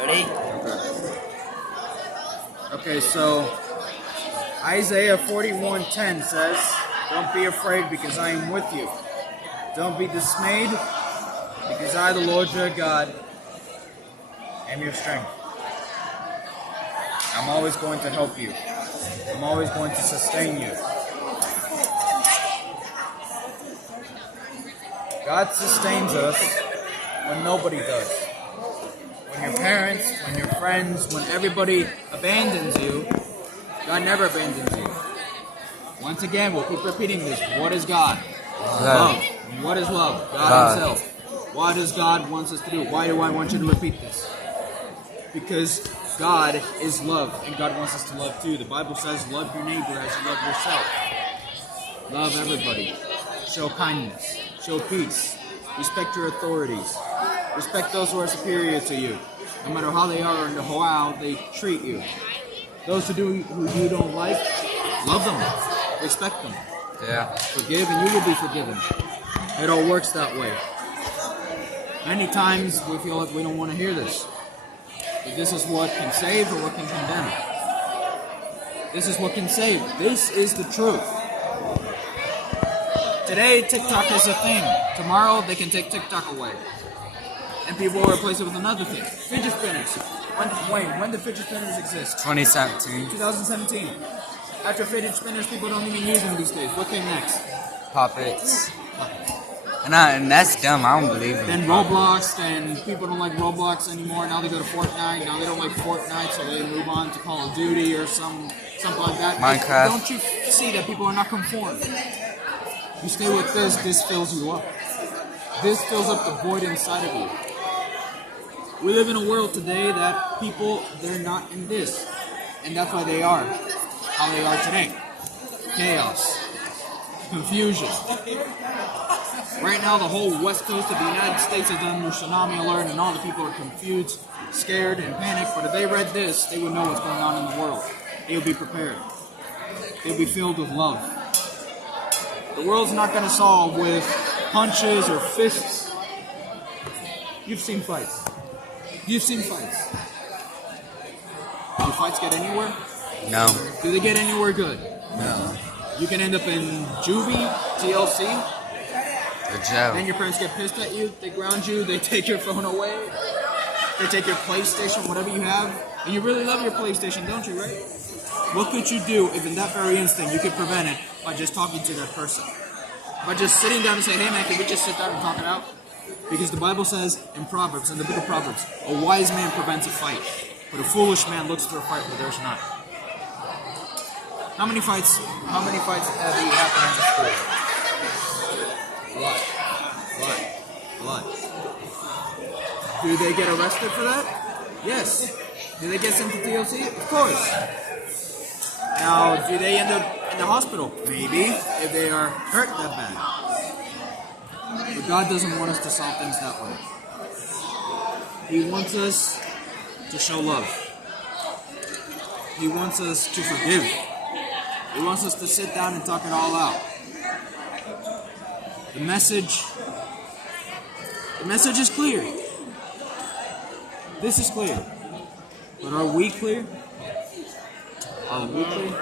Ready? Okay, so Isaiah 41:10 says, "Don't be afraid because I am with you. Don't be dismayed because I, the Lord your God, am your strength. I'm always going to help you. I'm always going to sustain you." God sustains us when nobody does. When your parents, when your friends, when everybody abandons you, God never abandons you. Once again, we'll keep repeating this. What is God? Love. What is love? God Himself. What does God want us to do? Why do I want you to repeat this? Because God is love, and God wants us to love too. The Bible says, love your neighbor as you love yourself. Love everybody. Show kindness. Show peace. Respect your authorities. Respect those who are superior to you, no matter how they are and how they treat you. Those who you don't like, love them. Respect them. Yeah. Forgive and you will be forgiven. It all works that way. Many times we feel like we don't want to hear this. But this is what can save or what can condemn. This is what can save. This is the truth. Today, TikTok is a thing. Tomorrow, they can take TikTok away. And people will replace it with another thing. Fidget spinners. When did fidget spinners exist? 2017. 2017. After fidget spinners, people don't even use them these days. What came next? Puppets. And that's dumb. I don't believe it. Then Roblox, then people don't like Roblox anymore. Now they go to Fortnite. Now they don't like Fortnite, so they move on to Call of Duty or something like that. Minecraft. Don't you see that people are not conformed? You stay with this, this fills you up. This fills up the void inside of you. We live in a world today that people, they're not in this. And that's why they are how they are today. Chaos. Confusion. Right now, the whole west coast of the United States is under tsunami alert and all the people are confused, scared, and panicked. But if they read this, they would know what's going on in the world. They would be prepared. They would be filled with love. The world's not going to solve with punches or fists. You've seen fights. You've seen fights. Do fights get anywhere? No. Do they get anywhere good? No. You can end up in juvie, TLC. Or jail. Then your parents get pissed at you. They ground you. They take your phone away. They take your PlayStation, whatever you have. And you really love your PlayStation, don't you, right? What could you do if in that very instant you could prevent it by just talking to that person? By just sitting down and saying, hey man, can we just sit down and talk it out? Because the Bible says in Proverbs, in the book of Proverbs, a wise man prevents a fight, but a foolish man looks for a fight where there's not. How many fights have you happened in the school? A lot. Do they get arrested for that? Yes. Do they get sent to TLC? Of course. Now, do they end up in the hospital? Maybe, if they are hurt that bad. But God doesn't want us to solve things that way. He wants us to show love. He wants us to forgive. He wants us to sit down and talk it all out. The message is clear. This is clear. But are we clear? Are we clear?